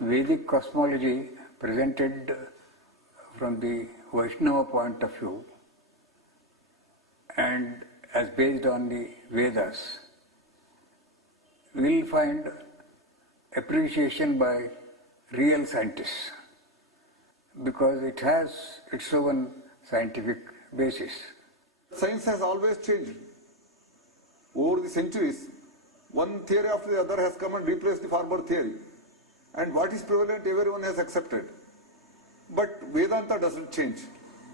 Vedic cosmology presented from the Vaishnava point of view and as based on the Vedas will find appreciation by real scientists because it has its own scientific basis. Science has always changed. Over the centuries, one theory after the other has come and replaced the former theory. And what is prevalent, everyone has accepted. But Vedanta doesn't change.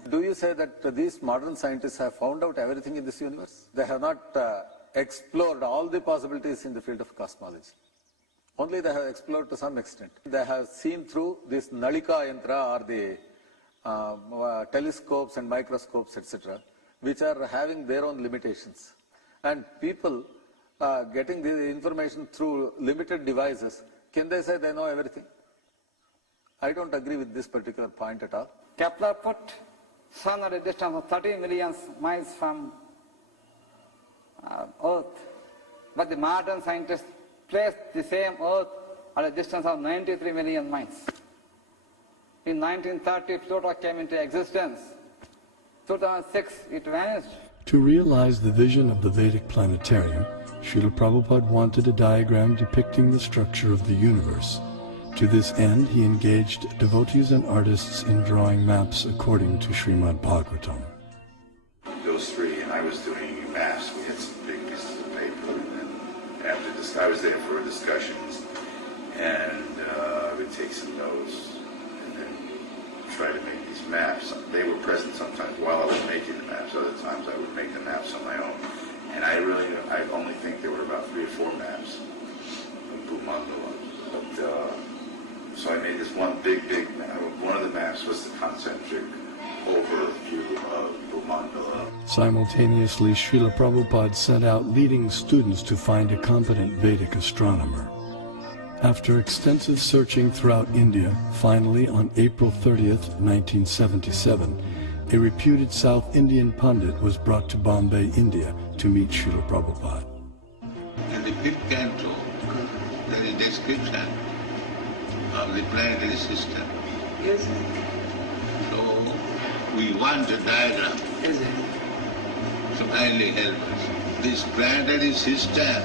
Do you say that these modern scientists have found out everything in this universe? They have not explored all the possibilities in the field of cosmology. Only they have explored to some extent. They have seen through this Nalika Yantra or the telescopes and microscopes, etc., which are having their own limitations. And people getting the information through limited devices, can they say they know everything? I don't agree with this particular point at all. Kepler put Sun at a distance of 30 million miles from Earth, but the modern scientists placed the same Earth at a distance of 93 million miles. In 1930, Pluto came into existence. 2006, it vanished. To realize the vision of the Vedic planetarium, Srila Prabhupada wanted a diagram depicting the structure of the universe. To this end, he engaged devotees and artists in drawing maps according to Srimad Bhagavatam. Those three, and I was doing maps. We had some big pieces of paper, and then after this, I was there for discussions, and I would take some notes, and then try to make these maps. They were present sometimes while I was making the maps. Other times I would make the maps on my own. And I only think there were about 3 or 4 maps of Bhumandala. But, so I made this one big map. One of the maps was the concentric overview of Bhumandala. Simultaneously, Srila Prabhupada sent out leading students to find a competent Vedic astronomer. After extensive searching throughout India, finally on April 30th, 1977, a reputed South Indian pundit was brought to Bombay, India to meet Srila Prabhupada. In the 5th canto, there is a description of the planetary system. Yes. So we want a diagram. Yes. So kindly help us. This planetary system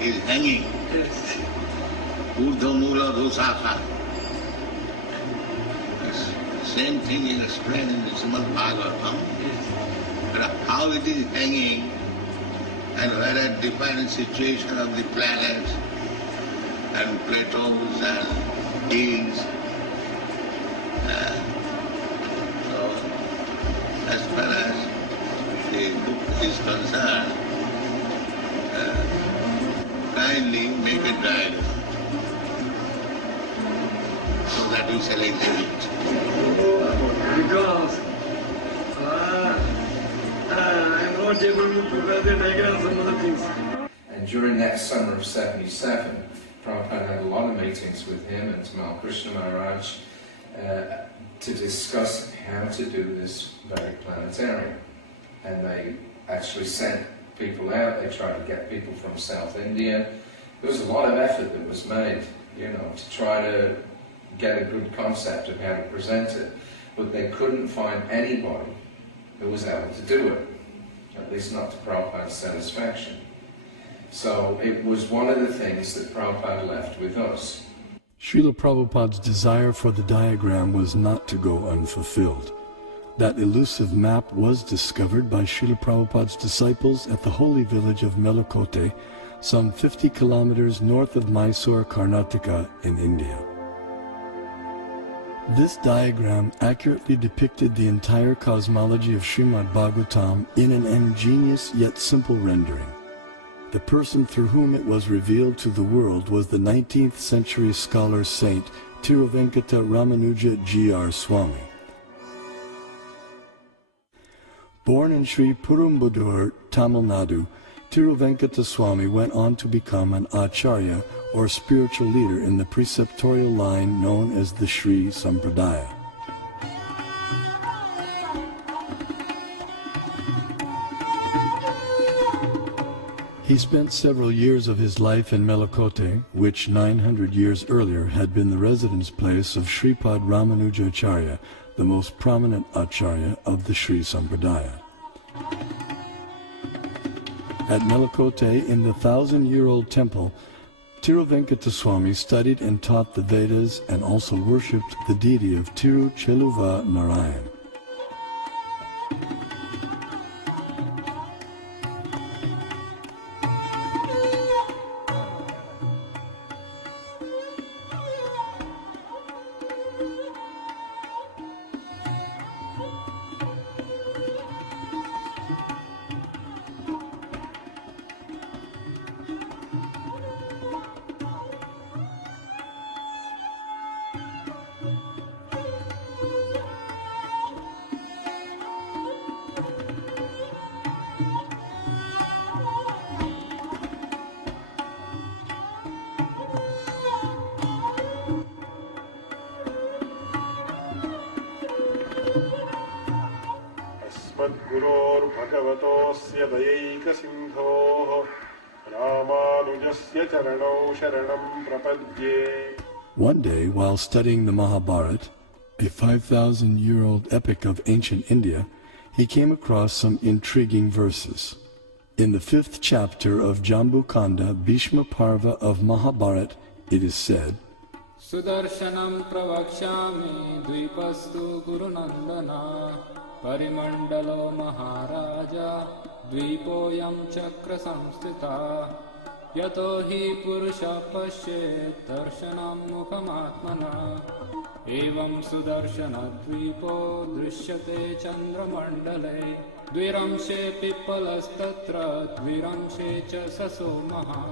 is hanging. Yes. Urdhamula dosaka. Same thing is explained in the Srimad Bhagavatam. But how it is hanging and where at different situation of the planets and plateaus and hills. So as far as the book is concerned, kindly make a diagram so that we shall exhibit. Because I'm not able to prepare the diagram some other things. And during that summer of 77, Prabhupada had a lot of meetings with him and Tamal Krishna Maharaj to discuss how to do this Vedic planetarium. And they actually sent people out, they tried to get people from South India. There was a lot of effort that was made, to try to get a good concept of how to present it. But they couldn't find anybody who was able to do it, at least not to Prabhupada's satisfaction. So it was one of the things that Prabhupada left with us. Srila Prabhupada's desire for the diagram was not to go unfulfilled. That elusive map was discovered by Srila Prabhupada's disciples at the holy village of Melakote, some 50 kilometers north of Mysore, Karnataka in India. This diagram accurately depicted the entire cosmology of Srimad Bhagavatam in an ingenious yet simple rendering. The person through whom it was revealed to the world was the 19th century scholar saint Tiruvenkata Ramanuja G.R. Swami. Born in Sri Perumbudur, Tamil Nadu, Tiruvenkata Swami went on to become an acharya or spiritual leader in the preceptorial line known as the Sri Sampradaya. He spent several years of his life in Melakote, which 900 years earlier had been the residence place of Sripad Ramanujacharya, the most prominent acharya of the Sri Sampradaya. At Melakote, in the 1,000-year-old temple, Tiruvenkataswamy studied and taught the Vedas and also worshipped the deity of Tirucheluva Narayan. भगवतोऽस्य दयैकसिन्धोः रामानुजस्य चरणौ शरणं प्रपद्ये. One day, while studying the Mahabharata, a 5,000-year-old epic of ancient India, he came across some intriguing verses. In the 5th chapter of Jambukanda, Bhishma Parva of Mahabharata, it is said, Sudarshanam pravakshami dvipastu gurunandana parimandalo maharaja dvipoyam chakra samstita yato hi purusha pashyet darshanam mukhamatmana evam sudarshana dvipo drishyate chandramandale dviramshe pipalastatra dviramshe cha saso maha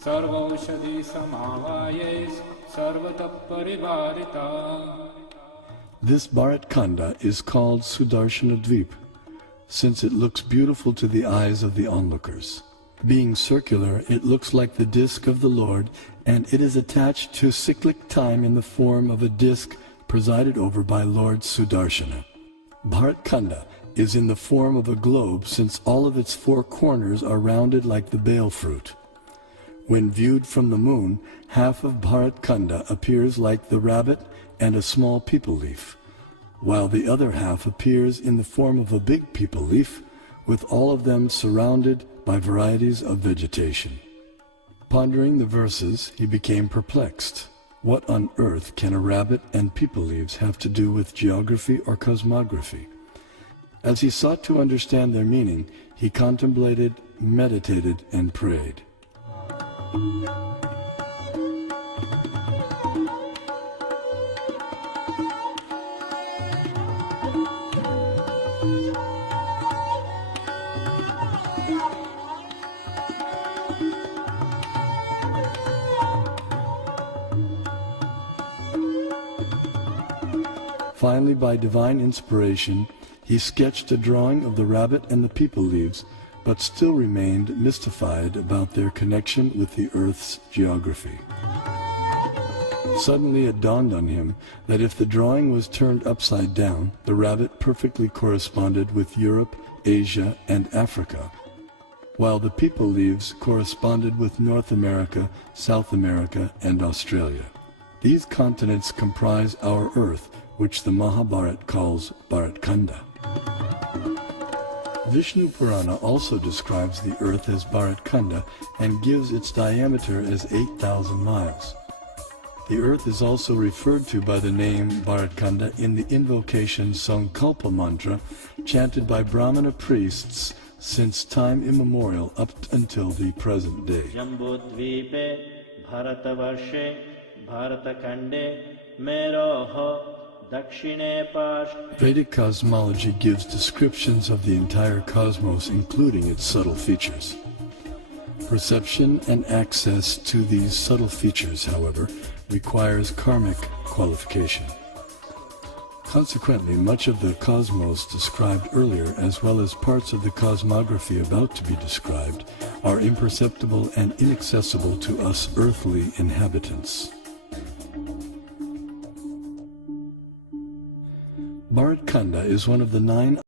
sarvaushadhi samavayes sarvata parivarita. This Bharat Khanda is called Sudarshana Dvip, since it looks beautiful to the eyes of the onlookers. Being circular, it looks like the disk of the Lord, and it is attached to cyclic time in the form of a disk presided over by Lord Sudarshana. Bharat Khanda is in the form of a globe, since all of its 4 corners are rounded like the bale fruit. When viewed from the moon, half of Bharat Khanda appears like the rabbit and a small peepal leaf, while the other half appears in the form of a big peepal leaf, with all of them surrounded by varieties of vegetation. Pondering the verses, he became perplexed. What on earth can a rabbit and peepal leaves have to do with geography or cosmography? As he sought to understand their meaning, he contemplated, meditated, and prayed. Finally, by divine inspiration, he sketched a drawing of the rabbit and the peepal leaves, but still remained mystified about their connection with the Earth's geography. Suddenly it dawned on him that if the drawing was turned upside down, the rabbit perfectly corresponded with Europe, Asia, and Africa, while the peepal leaves corresponded with North America, South America, and Australia. These continents comprise our Earth, which the Mahabharata calls Bharat Khanda. Vishnu Purana also describes the Earth as Bharat Khanda and gives its diameter as 8,000 miles. The Earth is also referred to by the name Bharat Khanda in the invocation Sankalpa mantra chanted by Brahmana priests since time immemorial up until the present day. Jambudvipe Bharatavarshe Bharatakande Meroho Vedic cosmology gives descriptions of the entire cosmos, including its subtle features. Perception and access to these subtle features, however, requires karmic qualification. Consequently, much of the cosmos described earlier, as well as parts of the cosmography about to be described, are imperceptible and inaccessible to us earthly inhabitants. Bharat Khanda is one of the 9